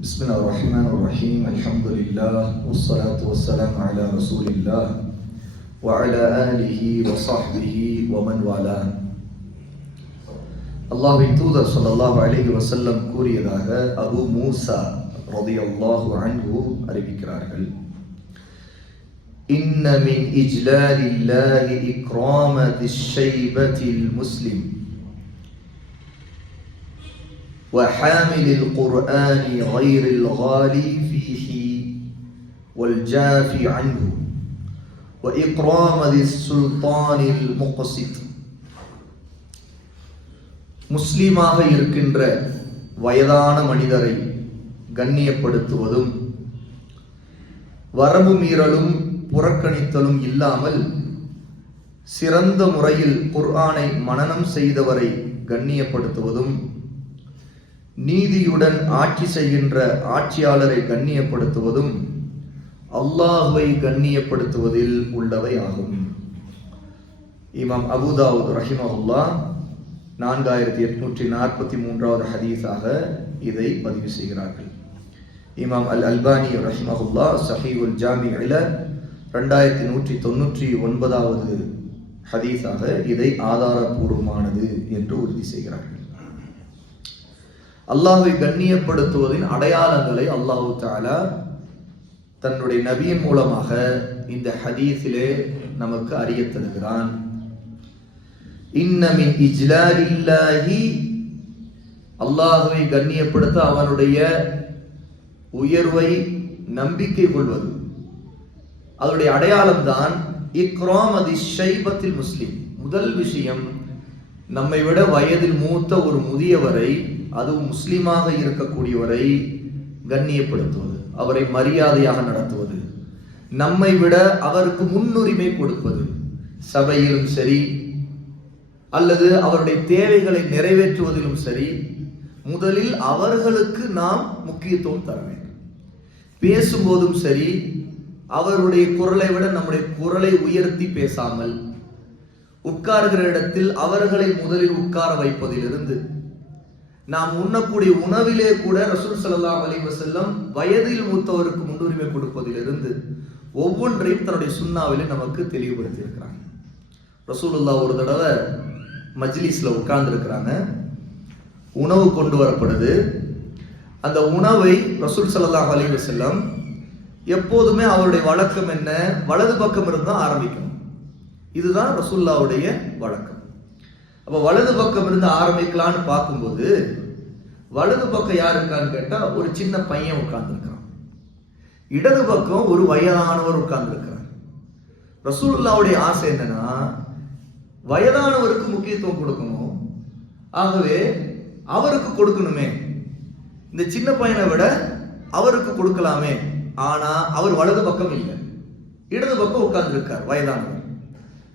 بسم الله الرحمن الرحيم الحمد لله والصلاة والسلام على رسول الله وعلى آله وصحبه ومن والاه அல்லாஹ்வின் தூதர் ஸல்லல்லாஹு அலைஹி வஸல்லம் கூறியதாக அபு மூசா ரலியல்லாஹு அன்ஹு அறிவிக்கிறார்கள் إن من إجلال الله إكرام ذي الشيبة المسلم وحامل القرآن غير الغالي فيه والجاف عنه وإكرام ذي السلطان المقسط முஸ்லீமாக இருக்கின்ற வயதான மனிதரை கண்ணியப்படுத்துவதும் வரம்பு மீறலும் புறக்கணித்தலும் இல்லாமல் சிறந்த முறையில் குர்ஆனை மனனம் செய்தவரை கண்ணியப்படுத்துவதும் நீதியுடன் ஆட்சி செய்கின்ற ஆட்சியாளரை கண்ணியப்படுத்துவதும் அல்லாஹுவை கண்ணியப்படுத்துவதில் உள்ளவை ஆகும் இமாம் அபுதாவுத் ரஹிமஹுல்லா நான்காயிரத்தி எட்நூற்றி நாற்பத்தி மூன்றாவது ஹதீஸாக இதை பதிவு செய்கிறார்கள். இமாம் அல் அல்பானி ரஹிமஹுல்லா சஹீவுல் ஜாமியில ரெண்டாயிரத்தி நூற்றி தொண்ணூற்றி ஒன்பதாவது ஹதீஸாக இதை ஆதாரபூர்வமானது என்று உறுதி செய்கிறார்கள். அல்லாஹை கண்ணியப்படுத்துவதின் அடையாளங்களை அல்லாஹு தாலா தன்னுடைய நபியின் மூலமாக இந்த ஹதீஸிலே நமக்கு அறிய தருகிறான். இன்னமின் இஜ்லாலில்லாஹி அல்லாஹுவை கண்ணியப்படுத்த அவனுடைய உயர்வை நம்பிக்கை கொள்வது. அதனுடைய அடையாளம் தான் இக்ராம் அதி ஷைபத்தில் முஸ்லிம். முதல் விஷயம் நம்மை விட வயதில் மூத்த ஒரு முதியவரை அதுவும் முஸ்லீமாக இருக்கக்கூடியவரை கண்ணியப்படுத்துவது அவரை மரியாதையாக நடத்துவது நம்மை விட அவருக்கு முன்னுரிமை கொடுப்பது சபையிலும் சரி அல்லது அவருடைய தேவைகளை நிறைவேற்றுவதிலும் சரி முதலில் அவர்களுக்கு நாம் முக்கியத்துவம் தர வேண்டும். பேசும்போதும் சரி அவருடைய குரலை விட நம்முடைய குரலை உயர்த்தி பேசாமல் உட்கார்கிற இடத்தில் அவர்களை முதலில் உட்கார வைப்பதிலிருந்து நாம் உண்ணக்கூடிய உணவிலே கூட ரசூல் சல்லா அலி செல்லம் வயதில் மூத்தவருக்கு முன்னுரிமை கொடுப்பதிலிருந்து ஒவ்வொன்றையும் தன்னுடைய சுண்ணாவிலே நமக்கு தெளிவுபடுத்தி இருக்கிறாங்க ரசூலுல்லா ஒரு தடவை மஜ்லிஸ்ல உட்கார்ந்து இருக்கிறாங்க உணவு கொண்டு வரப்படுது. அந்த உணவை ரசூல் சல்லா அலி செல்லம் எப்போதுமே அவருடைய வழக்கம் என்ன? வலது பக்கம் இருந்து தான் ஆரம்பிக்கணும். இதுதான் ரசூல்லாவுடைய வழக்கம். அப்போ வலது பக்கம் இருந்து ஆரம்பிக்கலான்னு பார்க்கும்போது வலது பக்கம் யார் இருக்கான்னு கேட்டால் ஒரு சின்ன பையன் உட்கார்ந்துருக்கான் இடது பக்கம் ஒரு வயதானவர் உட்கார்ந்துருக்கிறார். ரசூல்லாவுடைய ஆசை என்னன்னா வயதானவருக்கு முக்கியத்துவம் கொடுக்கணும். ஆகவே அவருக்கு கொடுக்கணுமே. இந்த சின்ன பையனை விட அவருக்கு கொடுக்கலாமே. ஆனா அவர் வலது பக்கம் இல்லை. இடது பக்கம் உட்கார்ந்துருக்கார் வயதானவர்.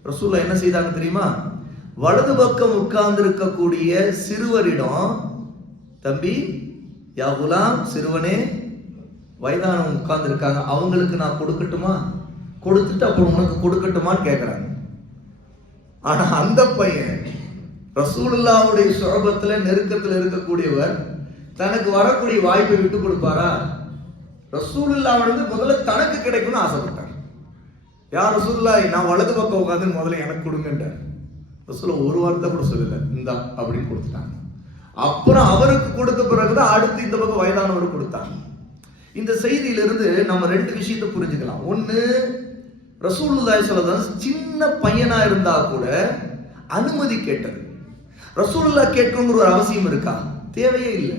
ரசூல்லா என்ன செய்தாங்க தெரியுமா? வலது பக்கம் உட்கார்ந்து இருக்கக்கூடிய சிறுவரிடம் தம்பி யா குலாம் சிறுவனே வயதானவங்க உட்கார்ந்துருக்காங்க. அவங்களுக்கு நான் கொடுக்கட்டுமா? கொடுத்துட்டு அப்புறம் உனக்கு கொடுக்கட்டுமான்னு கேட்குறாங்க ஆனால் அந்த பையன் ரசூலுல்லாவுடைய சுரபத்தில் நெருக்கத்தில் இருக்கக்கூடியவர் தனக்கு வரக்கூடிய வாய்ப்பை விட்டு கொடுப்பாரா? ரசூலுல்லாவிலிருந்து முதல்ல தனக்கு கிடைக்கும்னு ஆசைப்பட்டார். யார் ரசூல்லா நான் வலது பக்கம் உட்காந்து முதல்ல எனக்கு கொடுங்கன்றார். ரசூல ஒரு வார்த்தை கூட சொல்லலை. இந்தா அப்படின்னு கொடுத்துட்டாங்க. அப்புறம் அவருக்கு கொடுத்த பிறகுதான் அடுத்து இந்த பக்கம் வயதானவர் கொடுத்தாங்க இந்த செய்தியிலிருந்து நம்ம ரெண்டு விஷயத்தை புரிஞ்சுக்கலாம். ஒண்ணு ரசூலுல்லாய் சொல்லதான் சின்ன பையனா இருந்தா கூட அனுமதி கேட்டது. ரசூலுல்லா கேட்கணுங்கிற ஒரு அவசியம் இருக்கா? தேவையே இல்லை.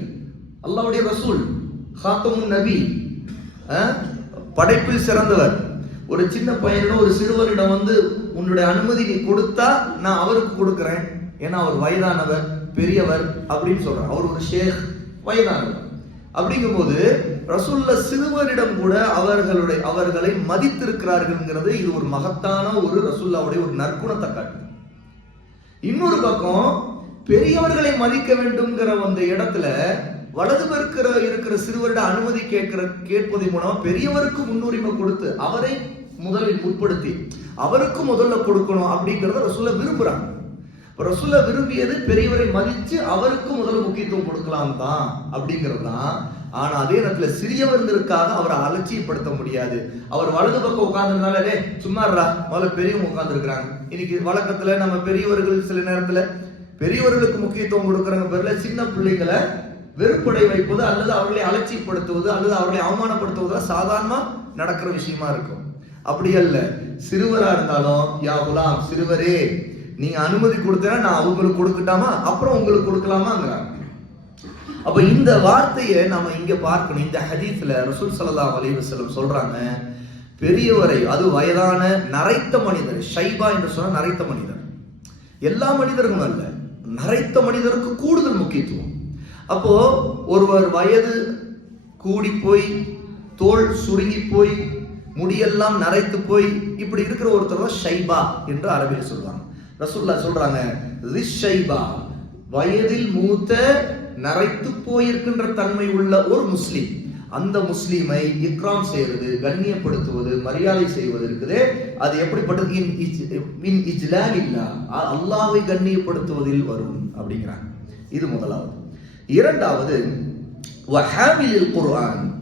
அல்லாவுடைய ரசூல் ஹாத்தமும் நபி படைப்பில் சிறந்தவர். ஒரு சின்ன பையனிடம் ஒரு சிறுவரிடம் வந்து உன்னுடைய அனுமதி நீ கொடுத்தா நான் அவருக்கு கொடுக்குறேன். ஏன்னா அவர் வயதானவர். பெரியவர் அப்படின்னு சொல்றார். அவர் ஒரு ஷேக் வயதானவர். அப்படிங்கும்போது ரசூல்ல சிறுவரிடம் கூட அவர்களுடைய அவர்களை மதித்திருக்கிறார்கள்ங்கிறது இது ஒரு மகத்தான ஒரு ரசூல்லாவுடைய ஒரு நற்குணத்தை காட்டு இன்னொரு பக்கம் பெரியவர்களை மதிக்க வேண்டும்ங்கிற அந்த இடத்துல வலது இருக்கிற இருக்கிற சிறுவரிட அனுமதி கேட்கிற கேட்பதன் மூலம் பெரியவருக்கு முன்னுரிமை கொடுத்து அவரை முதலில் முற்படுத்தி அவருக்கு முதல்ல கொடுக்கணும் அப்படிங்கிறத ரசூல்ல விரும்புறாங்க. ரசூல விரும்பியது பெரியவரை மதித்து அவருக்கு முதல் முக்கியத்துவம் கொடுக்கலாம் தான் அப்படிங்கிறது தான் ஆனா அதே நேரத்துல சிறியவர்களுக்காக அவரை அலட்சியப்படுத்த முடியாது. அவர் வலது பக்கம் உட்கார்ந்துருந்தாலே டே சும்மா முதல்ல பெரியவங்க உட்கார்ந்துருக்குறாங்க. இன்னைக்கு வழக்கத்துல நம்ம பெரியவர்கள் சில நேரத்துல பெரியவர்களுக்கு முக்கியத்துவம் கொடுக்குறாங்க பேர்ல சின்ன பிள்ளைகளை வெறுப்படை வைப்பது அல்லது அவர்களை அலட்சியப்படுத்துவது அல்லது அவர்களை அவமானப்படுத்துவது சாதாரணமா நடக்கிற விஷயமா இருக்கும். அப்படி அல்ல. சிறுவரா இருந்தாலும் யா குலாம் சிறுவரே நீங்க அனுமதி கொடுத்தா நான் அவங்களுக்கு கொடுக்கட்டாமா? அப்புறம் உங்களுக்கு கொடுக்கலாமாங்கிறாங்க அப்ப இந்த வார்த்தையை நம்ம இங்க பார்க்கணும். இந்த ஹதீஃப்ல ரசூல் சலதா அலிவசலம் சொல்றாங்க பெரியவரை அது வயதான நரைத்த மனிதர் ஷைபா என்று சொன்ன நரைத்த மனிதர். எல்லா மனிதர்களும் அல்ல நரைத்த மனிதருக்கு கூடுதல் முக்கியத்துவம். அப்போ ஒருவர் வயது கூடி போய் தோல் சுருங்கி போய் முடியெல்லாம் நரைத்து போய் இப்படி இருக்கிற ஒருத்தர் தான் ஷைபா என்று அரபியில் சொல்றாங்க ரசூல்லா சொல்றாங்க ரிஷைபா வயதில் மூத்த நரைத்து போயிருக்கின்ற தன்மை உள்ள ஒரு முஸ்லீம். அந்த முஸ்லீமை இக்ராம் செய்வது கண்ணியப்படுத்துவது மரியாதை செய்வது இருக்குது. அது எப்படிப்பட்டது? இன் இஜ்- இன் இஜ்லால் இல்லா அல்லாவை கண்ணியப்படுத்துவதில் வரும் அப்படிங்கிறாங்க. இது முதலாவது. இரண்டாவது வஹாமிலில் குர்ஆன்.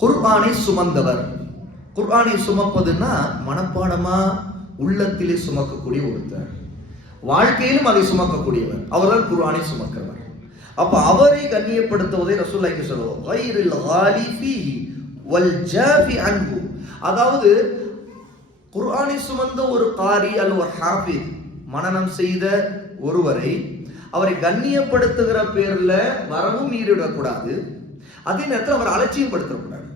குர்ஆனை சுமந்தவர். குர்ஆனை சுமப்பதுன்னா மனப்பாடமா உள்ளத்திலே சுமக்கக்கூடிய ஒருத்தர். வாழ்க்கையிலும் அதை சுமக்கக்கூடியவர். அவர்தான் குர்ஆனை சுமக்கிறவர். அப்ப அவரை கண்ணியப்படுத்துவதை ரசூலுல்லாஹி சொல்லுவோம். வல் அதாவது குர்ஆனை சுமந்த ஒரு காரி அல்லது ஒரு ஹாஃபிஸ் மனநம் செய்த ஒருவரை அவரை கண்ணியப்படுத்துகிற பேர்ல வரவும் மீறிவிடக்கூடாது அதே நேரத்தில் அவர் அலட்சியப்படுத்தக்கூடாது.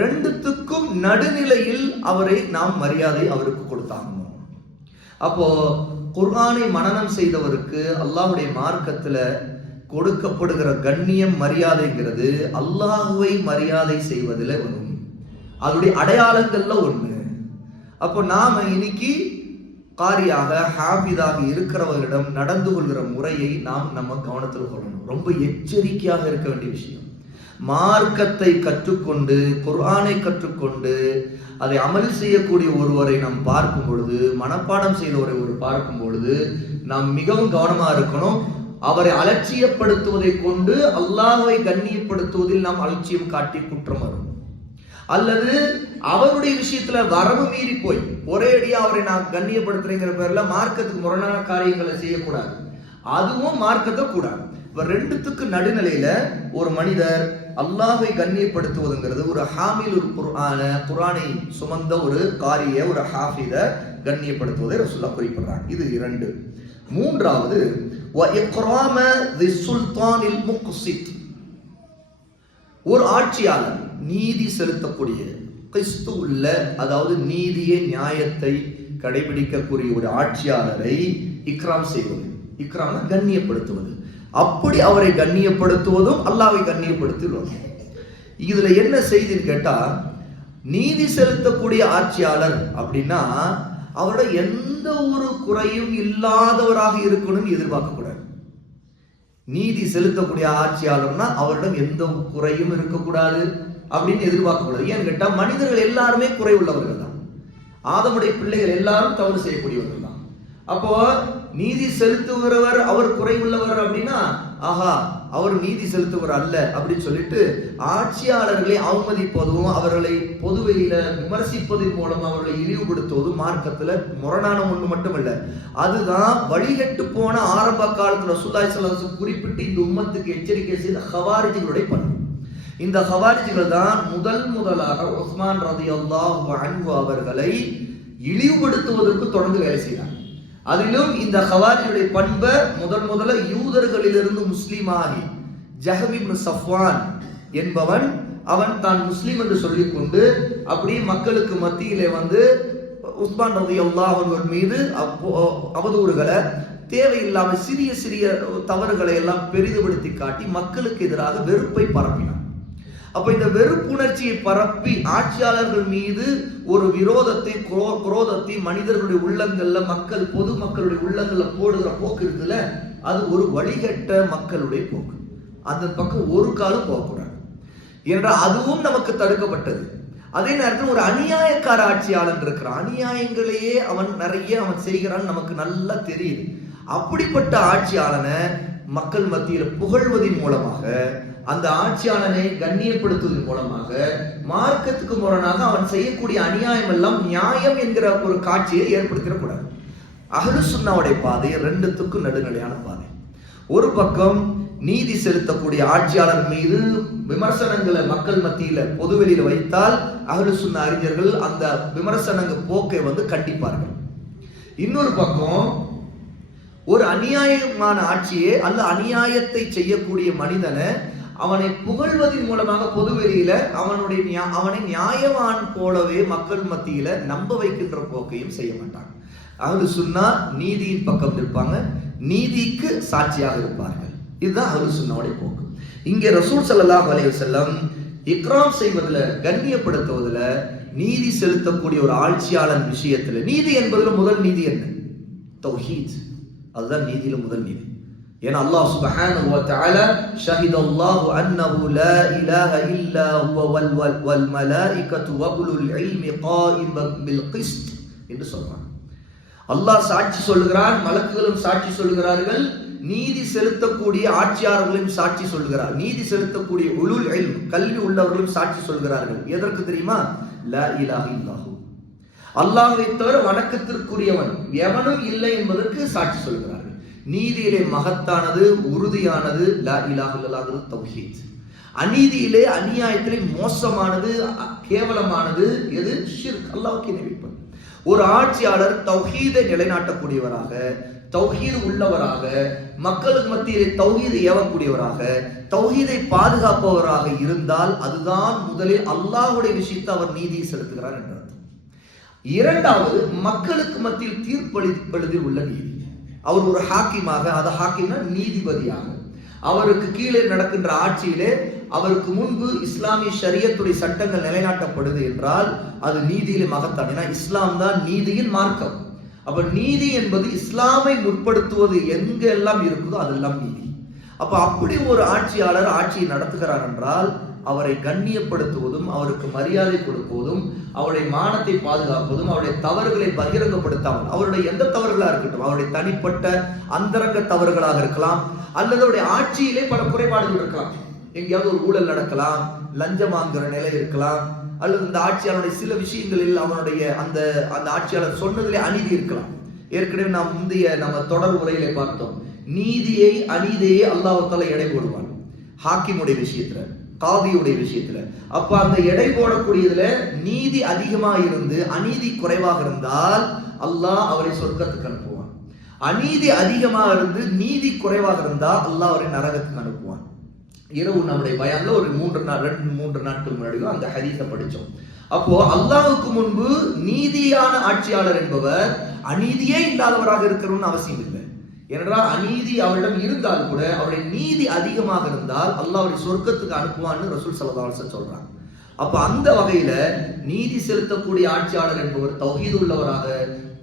ரெண்டுத்துக்கும் நடுநிலையில் அவரை நாம் மரியாதை அவருக்கு கொடுத்தாகணும். அப்போ குர்ஆனை மனனம் செய்தவருக்கு அல்லாஹ்வுடைய மார்க்கத்தில் கொடுக்கப்படுகிற கண்ணியம் மரியாதைங்கிறது அல்லாஹுவை மரியாதை செய்வதில் வரும் அதனுடைய அடையாளங்கள்ல ஒன்று அப்போ நாம இன்னைக்கு காரியாக ஹாபிதாக இருக்கிறவர்களிடம் நடந்து கொள்கிற முறையை நாம் நம்ம கவனத்தில் கொள்ளணும். ரொம்ப எச்சரிக்கையாக இருக்க வேண்டிய விஷயம். மார்க்கத்தை கற்றுக்கொண்டு குர்ஆனை கற்றுக்கொண்டு அதை அமல் செய்யக்கூடிய ஒருவரை நாம் பார்க்கும் பொழுது மனப்பாடம் செய்தவரை ஒரு பார்க்கும் பொழுது நாம் மிகவும் கவனமா இருக்கணும். அவரை அலட்சியப்படுத்துவதை கொண்டு அல்லாஹ்வை கண்ணியப்படுத்துவதில் நாம் அலட்சியம் காட்டி குற்றம் வரும். அல்லது அவருடைய விஷயத்துல வரவு மீறி போய் ஒரே அடியா அவரை நான் கண்ணியப்படுத்துறேங்கிற பேர்ல மார்க்கத்துக்கு முரணான காரியங்களை செய்யக்கூடாது. அதுவும் மார்க்கத்தை கூடாது. இப்போ ரெண்டுத்துக்கு நடுநிலையில ஒரு மனிதர் அல்லாஹை கண்ணியப்படுத்துவதுங்கிறது ஒரு ஹாமில் ஒரு குர்ஆன குர்ஆனை சுமந்த ஒரு காரிய ஒரு ஹாஃபித கண்ணியப்படுத்துவதை ரசுல்லா குறிப்பிடுறாங்க. இது இரண்டு. மூன்றாவது வ தி சுல்தானில் முக்சித். ஒரு ஆட்சியாளர் நீதி செலுத்தக்கூடிய கிறிஸ்து உள்ள அதாவது நீதியை நியாயத்தை கடைபிடிக்கக்கூடிய ஒரு ஆட்சியாளரை இக்ராம் செய்வது. இக்ராம்னா கண்ணியப்படுத்துவது. அப்படி அவரை கண்ணியப்படுத்துவதும் அல்லாவை கண்ணியப்படுத்துகிறோம். இதுல என்ன செய்தின்னு கேட்டா நீதி செலுத்தக்கூடிய ஆட்சியாளர் அப்படின்னா அவரோட எந்த ஒரு குறையும் இல்லாதவராக இருக்கணும்னு எதிர்பார்க்கக்கூடாது. நீதி செலுத்தக்கூடிய ஆட்சியாளர்னா அவரிடம் எந்த குறையும் இருக்கக்கூடாது அப்படின்னு எதிர்பார்க்கக்கூடாது. ஏன்னு கேட்டால் மனிதர்கள் எல்லாருமே குறை உள்ளவர்கள் தான். ஆதமுடைய பிள்ளைகள் எல்லாரும் தவறு செய்யக்கூடியவர்கள் தான். அப்போ நீதி செலுத்துகிறவர் அவர் குறை உள்ளவர் அப்படின்னா ஆஹா அவர் நீதி செலுத்துவர் அல்ல அப்படின்னு சொல்லிட்டு ஆட்சியாளர்களை அவமதிப்பதும் அவர்களை பொதுவெளியில விமர்சிப்பதன் மூலம் அவர்களை இழிவுபடுத்துவதும் மார்க்கத்துல முரணான ஒண்ணு மட்டுமல்ல. அதுதான் வழிகட்டு போன ஆரம்ப காலத்துல சுல்லாய் சலாசு குறிப்பிட்டு இந்த உம்மத்துக்கு எச்சரிக்கை செய்த ஹவாரிஜிகளுடைய பண்பு இந்த ஹவாரிஜிகள் தான் முதல் முதலாக உஸ்மான் ரதி அல்லாஹ் அவர்களை இழிவுபடுத்துவதற்கு தொடர்ந்து வேலை செய்தார் அதிலும் இந்த ஹவாரியுடைய பண்பை முதல் முதல்ல யூதர்களிலிருந்து முஸ்லீம் ஆகி ஜஹபிப் சஃப்வான் என்பவன் அவன் தான் முஸ்லீம் என்று சொல்லிக்கொண்டு அப்படியே மக்களுக்கு மத்தியிலே வந்து உஸ்மான் ரவி அல்லாஹர் மீது அவதூறுகளை தேவையில்லாமல் சிறிய சிறிய தவறுகளை எல்லாம் பெரிதுபடுத்தி காட்டி மக்களுக்கு எதிராக வெறுப்பை பரப்பினான். அப்ப இந்த வெறுப்புணர்ச்சியை பரப்பி ஆட்சியாளர்கள் மீது ஒரு விரோதத்தை குரோ- குரோதத்தை மனிதர்களுடைய உள்ளங்கள்ல மக்கள் பொது மக்களுடைய உள்ளங்கள்ல போடுகிற போக்கு இருக்குல்ல அது ஒரு வழிகட்ட மக்களுடைய போக்கு. அந்த பக்கம் ஒரு காலம் போகக்கூடாது. என்றால் அதுவும் நமக்கு தடுக்கப்பட்டது. அதே நேரத்தில் ஒரு அநியாயக்கார ஆட்சியாளன் இருக்கிறான். அநியாயங்களையே அவன் நிறைய அவன் செய்கிறான்னு நமக்கு நல்லா தெரியுது. அப்படிப்பட்ட ஆட்சியாளனை மக்கள் மத்தியில் புகழ்வதன் மூலமாக அந்த ஆட்சியாளனை கண்ணியப்படுத்துவதன் மூலமாக மார்க்கத்துக்கு முரணாக அவன் செய்யக்கூடிய அநியாயம் எல்லாம் நியாயம் என்கிற ஒரு காட்சியை ஏற்படுத்திடக்கூடாது அகலு சுன்னாவுடைய பாதை ரெண்டுத்துக்கும் நடுநிலையான பாதை. ஒரு பக்கம் நீதி செலுத்தக்கூடிய ஆட்சியாளர் மீது விமர்சனங்களை மக்கள் மத்தியில பொதுவெளியில் வைத்தால் அகலு சுன்ன அறிஞர்கள் அந்த விமர்சனங்க போக்கை வந்து கண்டிப்பார்கள். இன்னொரு பக்கம் ஒரு அநியாயமான ஆட்சியே அல்ல அநியாயத்தை செய்யக்கூடிய மனிதனை அவனை புகழ்வதன் மூலமாக பொதுவெளியில அவனுடைய நியா- அவனை நியாயவான் போலவே மக்கள் மத்தியில நம்ப வைக்கின்ற போக்கையும் செய்ய மாட்டாங்க. அவரு சுன்னா நீதியின் பக்கம் இருப்பாங்க நீதிக்கு சாட்சியாக இருப்பார்கள். இதுதான் அவரு சுன்னாவுடைய போக்கு. இங்கே ரசூல் ஸல்லல்லாஹு அலைய செல்லம் இக்ராம் செய்வதில் கண்ணியப்படுத்துவதில் நீதி செலுத்தக்கூடிய ஒரு ஆட்சியாளன் விஷயத்தில் நீதி என்பதில் முதல் நீதி என்ன? தௌஹீத். அதுதான் நீதியில முதல் நீதி. ஏன்னா அல்லாஹ் சுப்ஹானஹு வ தஆலா ஷஹித அல்லாஹு அன்னஹு லா இலாஹ இல்லா ஹுவ வல் வல் வல் மலாயிகத்து வ உலுல் இல்மி காயிமன் பில் கிஸ்த் என்று சொல்றான் அல்லாஹ் சாட்சி சொல்கிறான் மலக்குகளும் சாட்சி சொல்கிறார்கள் நீதி செலுத்தக்கூடிய ஆட்சியாளர்களையும் சாட்சி சொல்கிறார் நீதி செலுத்தக்கூடிய உளுல் இல்ம் கல்வி உள்ளவர்களும் சாட்சி சொல்கிறார்கள் எதற்கு தெரியுமா? லா இலாஹ இல்லாஹு அல்லாஹை தவிர வணக்கத்திற்குரியவன் எவனும் இல்லை என்பதற்கு சாட்சி சொல்கிறார்கள். நீதியிலே மகத்தானது உறுதியானது லா தௌஹீத். அநீதியிலே அநியாயத்திலே மோசமானது கேவலமானது எது? ஷிர்க் அல்லாவுக்கு நினைப்பது ஒரு ஆட்சியாளர் தௌஹீதை நிலைநாட்டக்கூடியவராக தௌஹீது உள்ளவராக மக்களுக்கு மத்தியிலே தௌஹீதை ஏவக்கூடியவராக தௌஹீதை பாதுகாப்பவராக இருந்தால் அதுதான் முதலில் அல்லாஹ்வுடைய விஷயத்தை அவர் நீதியை செலுத்துகிறார் என்றார். இரண்டாவது மக்களுக்கு மத்தியில் தீர்ப்பளிப்பதில் உள்ள நீதி. அவர் ஒரு ஹாக்கிமாக அது ஹாக்கிம்னா நீதிபதியாக. அவருக்கு கீழே நடக்கின்ற ஆட்சியிலே அவருக்கு முன்பு இஸ்லாமிய ஷரியத்துடைய சட்டங்கள் நிலைநாட்டப்படுது என்றால் அது நீதியிலே மகத்தான் ஏன்னா இஸ்லாம் தான் நீதியின் மார்க்கம். அப்ப நீதி என்பது இஸ்லாமை முற்படுத்துவது எங்கெல்லாம் இருக்குதோ அதெல்லாம் நீதி. அப்ப அப்படி ஒரு ஆட்சியாளர் ஆட்சியை நடத்துகிறார் என்றால் அவரை கண்ணியப்படுத்துவதும் அவருக்கு மரியாதை கொடுப்பதும் அவருடைய மானத்தை பாதுகாப்பதும் அவருடைய தவறுகளை பகிரங்கப்படுத்தாமல் அவருடைய எந்த தவறுகளாக இருக்கட்டும் அவருடைய தனிப்பட்ட அந்தரங்க தவறுகளாக இருக்கலாம் அல்லது அவருடைய ஆட்சியிலே பல குறைபாடுகள் இருக்கலாம். எங்கேயாவது ஒரு ஊழல் நடக்கலாம் லஞ்சம் வாங்குற நிலை இருக்கலாம் அல்லது இந்த ஆட்சியாளருடைய சில விஷயங்களில் அவனுடைய அந்த அந்த ஆட்சியாளர் சொன்னதிலே அநீதி இருக்கலாம். ஏற்கனவே நாம் முந்தைய நம்ம தொடர் உரையிலே பார்த்தோம். நீதியை அநீதியை அல்லாஹ்வுத்தால எடை போடுவான். ஹாக்கிமுடைய விஷயத்துல காவியுடைய விஷயத்துல. அப்ப அந்த எடை போடக்கூடியதுல நீதி அதிகமா இருந்து அநீதி குறைவாக இருந்தால் அல்லாஹ் அவரை சொர்க்கத்துக்கு அனுப்புவான். அநீதி அதிகமாக இருந்து நீதி குறைவாக இருந்தால் அல்லாஹ் அவரை நரகத்துக்கு அனுப்புவான். இரவு நம்முடைய பயான்ல ஒரு மூன்று நாள் ரெண்டு மூன்று நாட்கள் முன்னாடியும் அந்த ஹரிசை படித்தோம் அப்போ அல்லாவுக்கு முன்பு நீதியான ஆட்சியாளர் என்பவர் அநீதியே இல்லாதவராக இருக்கணும்னு அவசியம் இல்லை. ஏனென்றால் அநீதி அவரிடம் இருந்தால் கூட அவருடைய நீதி அதிகமாக இருந்தால் அல்லாஹ் அவரை சொர்க்கத்துக்கு அனுப்புவான்னு ரசூல் சலதாசன் சொல்றாங்க. அப்ப அந்த வகையில நீதி செலுத்தக்கூடிய ஆட்சியாளர் என்பவர் தௌஹீது உள்ளவராக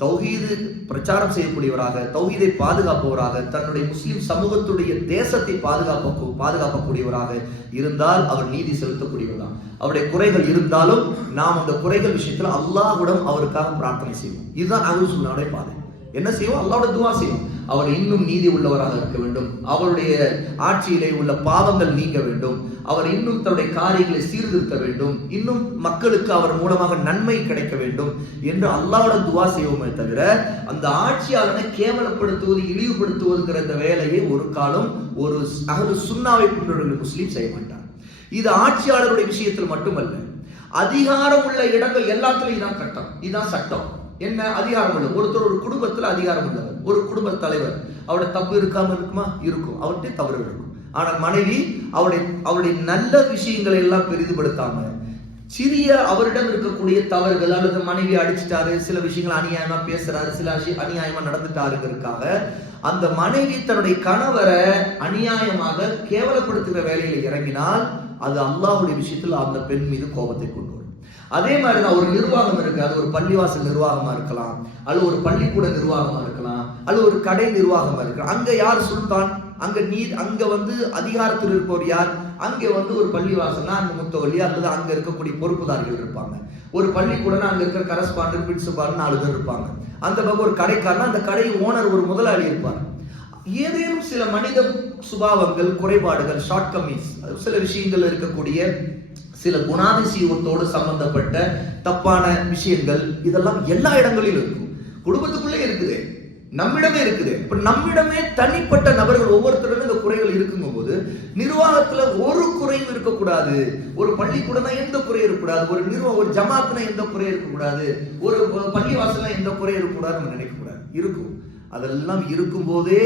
தௌஹீது பிரச்சாரம் செய்யக்கூடியவராக தௌஹீதை பாதுகாப்பவராக தன்னுடைய முஸ்லிம் சமூகத்துடைய தேசத்தை பாதுகாப்ப பாதுகாக்கக்கூடியவராக இருந்தால் அவர் நீதி செலுத்தக்கூடியவர் தான். அவருடைய குறைகள் இருந்தாலும் நாம் அந்த குறைகள் விஷயத்துல அல்லாஹ்விடம் அவருக்காக பிரார்த்தனை செய்வோம். இதுதான் அருள் சொன்னாலே பாதை. என்ன செய்வோம்? அல்லாவோட துவா செய்வோம். அவர் இன்னும் நீதி உள்ளவராக இருக்க வேண்டும். அவருடைய ஆட்சியிலே உள்ள பாவங்கள் நீங்க வேண்டும். அவர் இன்னும் தன்னுடைய காரியங்களை சீர்திருத்த வேண்டும். இன்னும் மக்களுக்கு அவர் மூலமாக நன்மை கிடைக்க வேண்டும் என்று அல்லாவோட துவா செய்வோமே தவிர அந்த ஆட்சியாளனை கேவலப்படுத்துவது இழிவுபடுத்துவதுங்கிற இந்த வேலையை ஒரு காலம் ஒரு அகது சுண்ணாவை கொண்டவர்கள் முஸ்லீம் செய்ய மாட்டார் இது ஆட்சியாளருடைய விஷயத்தில் மட்டுமல்ல அதிகாரம் உள்ள இடங்கள் எல்லாத்துலையும் இதான் சட்டம். இதுதான் சட்டம். என்ன அதிகாரம் உள்ள ஒருத்தர் ஒரு குடும்பத்தில் அதிகாரம் உள்ளவர் ஒரு குடும்ப தலைவர். அவருடைய தப்பு இருக்காம இருக்குமா? இருக்கும். அவர்கிட்ட தவறு இருக்கும். ஆனால் மனைவி அவருடைய அவருடைய நல்ல விஷயங்களை எல்லாம் பெரிதுபடுத்தாம சிறிய அவரிடம் இருக்கக்கூடிய தவறுகள் அல்லது மனைவி அடிச்சிட்டாரு சில விஷயங்கள் அநியாயமா பேசுறாரு சில அநியாயமா நடந்துட்டாருங்கிறதுக்காக அந்த மனைவி தன்னுடைய கணவரை அநியாயமாக கேவலப்படுத்துகிற வேலையில் இறங்கினால் அது அல்லாஹ்வுடைய விஷயத்தில் அந்த பெண் மீது கோபத்தை கொண்டு அதே மாதிரி தான் ஒரு நிர்வாகம் இருக்கு. அது ஒரு பள்ளிவாசல் நிர்வாகமா இருக்கலாம். அல்லது ஒரு பள்ளிக்கூட நிர்வாகமா இருக்கலாம். அல்லது ஒரு கடை நிர்வாகமா இருக்கலாம். அங்க யார் சுல்தான்? அங்க நீ அங்க வந்து அதிகாரத்தில் இருப்பவர் யார்? அங்கே வந்து ஒரு பள்ளிவாசல்னா அங்க முத்தவள்ளி அல்லது அங்க இருக்கக்கூடிய பொறுப்புதாரிகள் இருப்பாங்க. ஒரு பள்ளிக்கூடனா அங்க இருக்கிற கரஸ்பாண்டர் பிரின்சிபால் நாலு பேர் இருப்பாங்க. அந்த பக்கம் ஒரு கடைக்காரனா அந்த கடை ஓனர் ஒரு முதலாளி இருப்பார். ஏதேனும் சில மனித சுபாவங்கள் குறைபாடுகள் ஷார்ட் கமிஸ் சில விஷயங்கள் இருக்கக்கூடிய சில குணாதிசயத்தோடு சம்பந்தப்பட்ட தப்பான விஷயங்கள் இதெல்லாம் எல்லா இடங்களிலும் இருக்கும். குடும்பத்துக்குள்ளே இருக்குது. நம்மிடமே இருக்குது. இப்ப நம்மிடமே தனிப்பட்ட நபர்கள் ஒவ்வொருத்தரும் இந்த குறைகள் இருக்கும்போது நிர்வாகத்துல ஒரு குறையும் இருக்கக்கூடாது. ஒரு பள்ளிக்கூடம் எந்த குறையும் இருக்கக்கூடாது. ஒரு நிர்வாகம் ஒரு ஜமாத்துல எந்த குறையும் இருக்கக்கூடாது. ஒரு பள்ளிவாசல்ல எந்த குறையும் இருக்கக்கூடாது நம்ம நினைக்கக்கூடாது. இருக்கும். அதெல்லாம் இருக்கும் போதே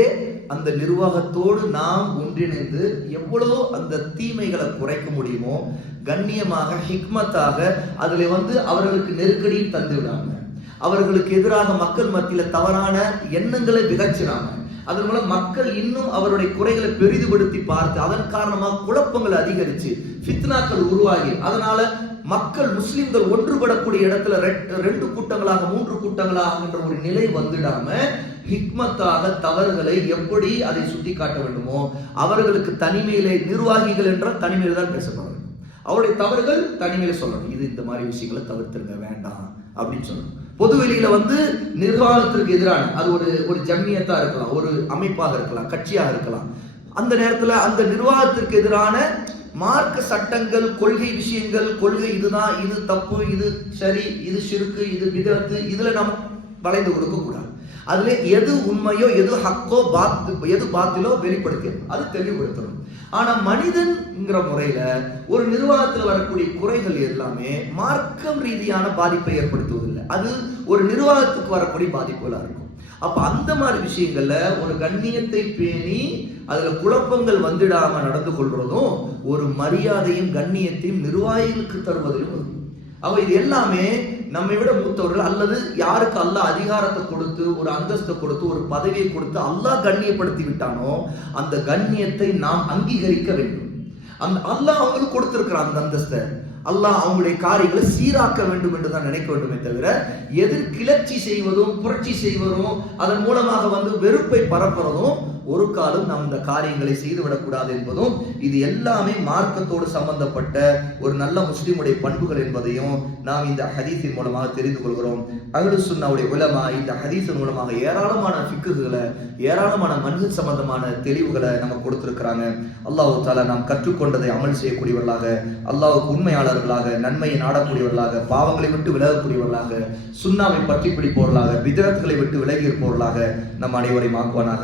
அந்த நிர்வாகத்தோடு நாம் ஒன்றிணைந்து எவ்வளோ அந்த தீமைகளை குறைக்க முடியுமோ கண்ணியமாக ஹிக்மத்தாக அதில் வந்து அவர்களுக்கு நெருக்கடியும் தந்துவிடாங்க அவர்களுக்கு எதிராக மக்கள் மத்தியில் தவறான எண்ணங்களை விதைச்சிடாம அதன் மூலம் மக்கள் இன்னும் அவருடைய குறைகளை பெரிதுபடுத்தி பார்த்து அதன் காரணமாக குழப்பங்கள் அதிகரிச்சு ஃபித்னாக்கள் உருவாகி அதனால மக்கள் முஸ்லிம்கள் ஒன்றுபடக்கூடிய இடத்துல ரெட்- ரெண்டு கூட்டங்களாக மூன்று கூட்டங்களாக என்ற ஒரு நிலை வந்துடாம ஹிக்மத்தாக தவறுகளை எப்படி அதை சுட்டி காட்ட வேண்டுமோ அவர்களுக்கு தனிமையிலே நிர்வாகிகள் என்றால் தனிமையில் தான் பேசப்பட வேண்டும் அவருடைய தவறுகள் தனிமையில சொல்லணும். இது இந்த மாதிரி விஷயங்களை தவிர்த்துருங்க வேண்டாம் அப்படின்னு சொல்லணும். பொது வெளியில வந்து நிர்வாகத்திற்கு எதிரான அது ஒரு ஒரு ஜம்மியத்தா இருக்கலாம் ஒரு அமைப்பாக இருக்கலாம் கட்சியாக இருக்கலாம். அந்த நேரத்தில் அந்த நிர்வாகத்திற்கு எதிரான மார்க்க சட்டங்கள் கொள்கை விஷயங்கள் கொள்கை இதுதான் இது தப்பு இது சரி இது சிறுக்கு இது விதத்து இதுல நம்ம வளைந்து கொடுக்க கூடாது. அதுல எது உண்மையோ எது ஹக்கோ பாத்து எது பாத்திலோ வெளிப்படுத்தி அது தெளிவுபடுத்தணும். ஆனா மனிதன்ங்கிற முறையில ஒரு நிர்வாகத்தில் வரக்கூடிய குறைகள் எல்லாமே மார்க்கம் ரீதியான பாதிப்பை ஏற்படுத்துவதில்லை. அது ஒரு நிர்வாகத்துக்கு வரக்கூடிய பாதிப்புகளா இருக்கும். அப்ப அந்த மாதிரி விஷயங்கள்ல ஒரு கண்ணியத்தை பேணி அதுல குழப்பங்கள் வந்துடாம நடந்து கொள்றதும் ஒரு மரியாதையும் கண்ணியத்தையும் நிர்வாகிகளுக்கு தருவதிலும் இருக்கும். இது எல்லாமே நம்மை விட மூத்தவர்கள் அல்லது யாருக்கு அல்லாஹ் அதிகாரத்தை கொடுத்து ஒரு அந்தஸ்தை கொடுத்து ஒரு பதவியை கொடுத்து அல்லாஹ் கண்ணியப்படுத்தி விட்டானோ அந்த கண்ணியத்தை நாம் அங்கீகரிக்க வேண்டும். அந்த அல்லாஹ் அவங்களுக்கு கொடுத்திருக்கிறான் அந்த அந்தஸ்தை அல்லாஹ் அவங்களுடைய காரியங்களை சீராக்க வேண்டும் என்று தான் நினைக்க வேண்டுமே தவிர எதிர் கிளர்ச்சி செய்வதும் புரட்சி செய்வதும் அதன் மூலமாக வந்து வெறுப்பை பரப்புறதும் ஒரு காலம் நாம் இந்த காரியங்களை செய்து விடக்கூடாது என்பதும் இது எல்லாமே மார்க்கத்தோடு சம்பந்தப்பட்ட ஒரு நல்ல முஸ்லிமுடைய பண்புகள் என்பதையும் நாம் இந்த ஹதீஸின் மூலமாக தெரிந்து கொள்கிறோம். அகடு சுன்னாவுடைய உலமா இந்த ஹதீஸின் மூலமாக ஏராளமான ஃபிக்குகளை ஏராளமான மனித சம்பந்தமான தெளிவுகளை நம்ம கொடுத்திருக்கிறாங்க. அல்லாஹ் தாலா நாம் கற்றுக்கொண்டதை அமல் செய்யக்கூடியவர்களாக அல்லாவுக்கு உண்மையாளர்களாக நன்மையை நாடக்கூடியவர்களாக பாவங்களை விட்டு விலகக்கூடியவர்களாக சுண்ணாவை பற்றி பிடிப்பவர்களாக விதத்துகளை விட்டு விலகி இருப்பவர்களாக நம் அனைவரையும் ஆக்குவானாக.